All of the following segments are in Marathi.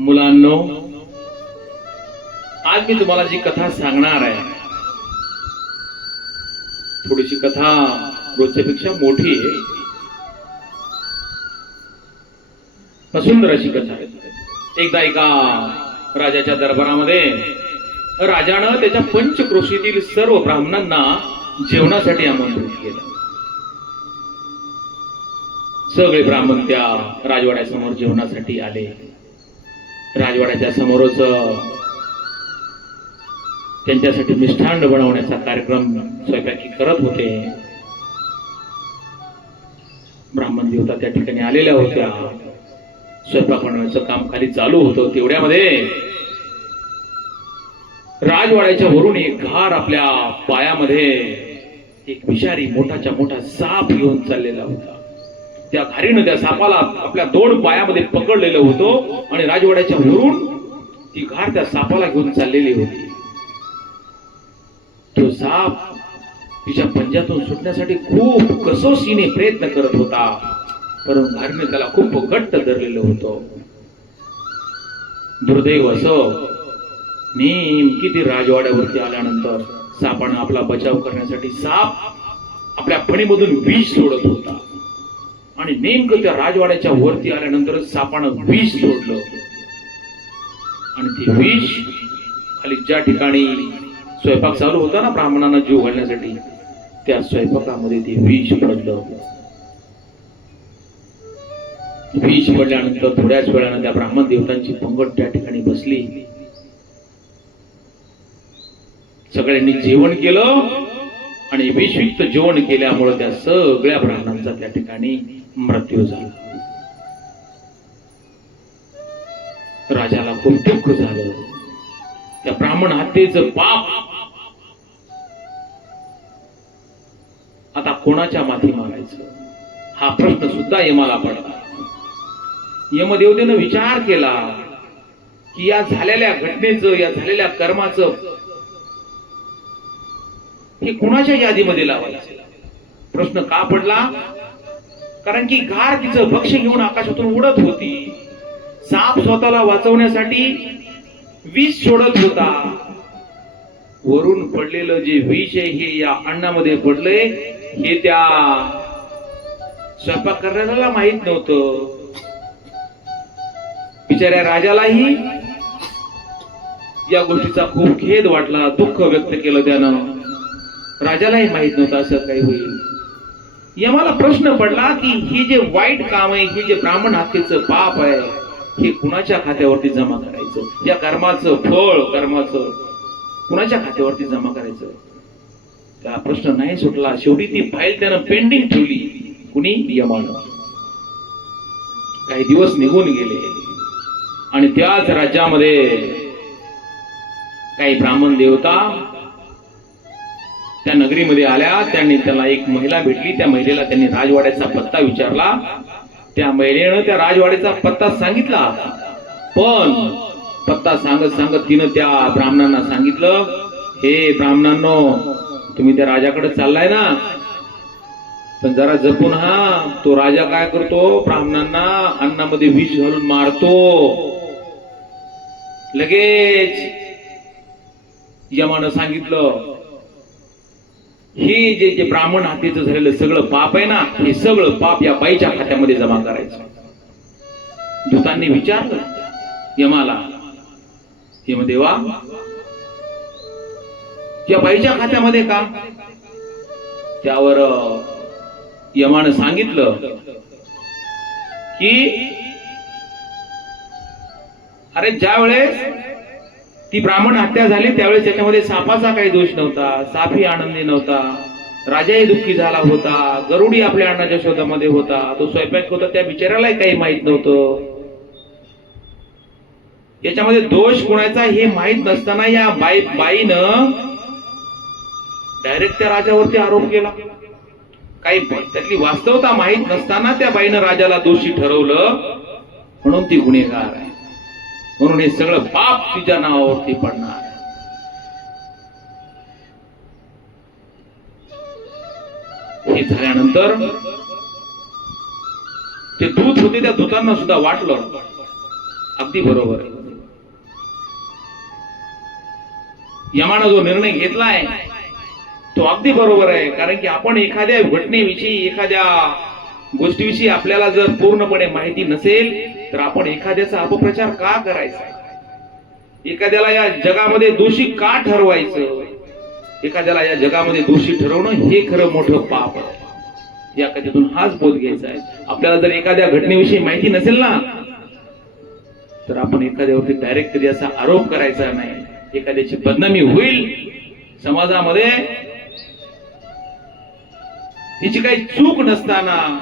मुलांनो आज मी तुम्हाला जी कथा सांगणार आहे थोडीशी कथा रोजच्यापेक्षा मोठी आहे. सुंदर अशी कथा आहे. एकदा एका राजाच्या दरबारामध्ये राजानं त्याच्या पंचक्रोशीतील सर्व ब्राह्मणांना जेवणासाठी आमंत्रित केलं. सगळे ब्राह्मण त्या राजवाड्यासमोर जेवणासाठी आले. राजवाड्याच्या समोरच त्यांच्यासाठी मिष्ठांड बनवण्याचा कार्यक्रम स्वयंपाकी करत होते. ब्राह्मण देवता त्या ठिकाणी आलेल्या होत्या. स्वयंपाक बनवण्याचं काम खाली चालू होतं तेवढ्यामध्ये. राजवाड्याच्या वरून एक घार आपल्या पायामध्ये एक विषारी मोठाच्या मोठा साप घेऊन चाललेला होता. त्या घारीनं त्या सापाला आपल्या दोन पायामध्ये पकडलेलं होतं आणि राजवाड्याच्या वरून ती घार त्या सापाला घेऊन चाललेली होती. तो साप तिच्या पंजातून सुटण्यासाठी खूप कसोशीने प्रयत्न करत होता परंतु घारीने त्याला खूप घट्ट धरलेलं होतं. दुर्दैव असं नेमकी ती राजवाड्यावरती आल्यानंतर सापानं आपला बचाव करण्यासाठी साप आपल्या फणीमधून विष सोडत होता. आणि नेमकं त्या राजवाड्याच्या वरती आल्यानंतर सापानं विष सोडलं आणि ते विष खाली ज्या ठिकाणी स्वयंपाक चालू होता ना ब्राह्मणांना जीव घालण्यासाठी त्या स्वयंपाकामध्ये ते विष पडलं विष पडल्यानंतर थोड्याच वेळानं त्या ब्राह्मण देवतांची पंगत त्या ठिकाणी बसली. सगळ्यांनी जेवण केलं आणि विषयुक्त जेवण केल्यामुळे त्या सगळ्या ब्राह्मणांचा त्या ठिकाणी मृत्यू झाला. राजाला खूप दुःख झालं. त्या ब्राह्मण हत्येचं पाप. आता कोणाच्या माथी मारायचं? हा प्रश्न सुद्धा यमाला पडला. यमदेवतेनं विचार केला की या झालेल्या घटनेचं या झालेल्या कर्माचं हे कुणाच्या यादीमध्ये लावायचं? प्रश्न का पडला? कारण की गार तिचं भक्ष घेऊन आकाशातून उडत होती. साप स्वतःला वाचवण्यासाठी विष सोडत होता. वरून पडलेलं जे विष आहे हे या अन्नामध्ये पडलंय. हे त्या स्वयंपाक करणाऱ्याला माहीत नव्हतं. बिचाऱ्या राजालाही या गोष्टीचा खूप खेद वाटला दुःख व्यक्त केलं त्यानं. राजालाही माहीत नव्हतं असं काही होईल. यमाला प्रश्न पडला की हे जे वाईट काम आहे हे जे ब्राह्मण हत्येचं पाप आहे हे कुणाच्या खात्यावरती जमा करायचं? या कर्माचं फळ कर्माचं कुणाच्या खात्यावरती जमा करायचं? त्या प्रश्न नाही सुटला? शेवटी ती फाईल त्यानं पेंडिंग ठेवली. कुणी? यमानं. काही दिवस निघून गेले. आणि त्याच राज्यामध्ये काही ब्राह्मण देवता त्या नगरीमध्ये आल्या त्यांनी त्याला एक महिला भेटली त्या महिलेला त्यांनी राजवाड्याचा पत्ता विचारला. त्या महिलेनं त्या राजवाड्याचा पत्ता सांगितला. पण पत्ता सांगत सांगत तिनं त्या ब्राह्मणांना सांगितलं हे ब्राह्मणांनो तुम्ही त्या राजाकडे चाललाय ना? पण जरा जपून हा तो राजा काय करतो? ब्राह्मणांना अन्नामध्ये विष घालून मारतो. लगेच यमानं सांगितलं हे जे जे ब्राह्मण हातीचं झालेलं सगळं पाप आहे ना हे सगळं पाप या बाईच्या खात्यामध्ये जमा करायचं. दूतांनी विचारलं यमाला यमदेवा या बाईच्या खात्यामध्ये का? त्यावर यमान यमानं सांगितलं की अरे ज्या वेळेस ती ब्राह्मण हत्या झाली त्यावेळेस त्याच्यामध्ये सापाचा काही दोष नव्हता सापही आनंदी नव्हता राजाही दुःखी झाला होता गरुडी आपल्या अण्णाच्या शोधामध्ये होता तो स्वयंपाक होता त्या बिचाऱ्यालाही काही माहीत नव्हतं. याच्यामध्ये दोष कोणाचा हे माहीत नसताना या बाई बाईनं डायरेक्ट त्या राजावरती आरोप केला. काही त्यातली वास्तवता माहीत नसताना त्या बाईनं राजाला दोषी ठरवलं म्हणून ती गुन्हेगार आहे. म्हणून हे सगळं पाप तुझ्या नावावरती पडणार. हे झाल्यानंतर ते दूत होते त्या दूतांना सुद्धा वाटलं. अगदी बरोबर. आहे यमानं जो निर्णय घेतलाय तो अगदी बरोबर आहे कारण की आपण एखाद्या घटनेविषयी एखाद्या गोष्टीविषयी आपल्याला जर पूर्णपणे माहिती नसेल तर आपण एखाद्याचा अपप्रचार का करायचा? एखाद्याला या जगामध्ये दोषी का ठरवायचं? एखाद्याला या जगामध्ये दोषी ठरवणं हे खरं मोठं पाप आहे. या कथेतून हाच बोध घ्यायचा आहे. आपल्याला जर एखाद्या घटनेविषयी माहिती नसेल ना तर आपण एखाद्यावरती डायरेक्ट कधी असा आरोप करायचा नाही. एखाद्याची बदनामी होईल समाजामध्ये. तिची काही चूक नसताना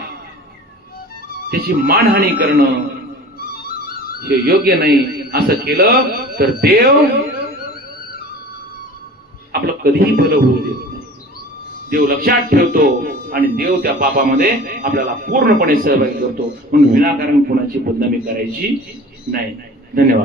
त्याची मानहानी करणं हे योग्य नाही. असं केलं तर देव आपलं कधीही भलं होऊ देत देव लक्षात ठेवतो आणि देव त्या पापामध्ये आपल्याला पूर्णपणे सहभागी करतो. म्हणून विनाकारण कोणाची बदनामी करायची नाही. धन्यवाद.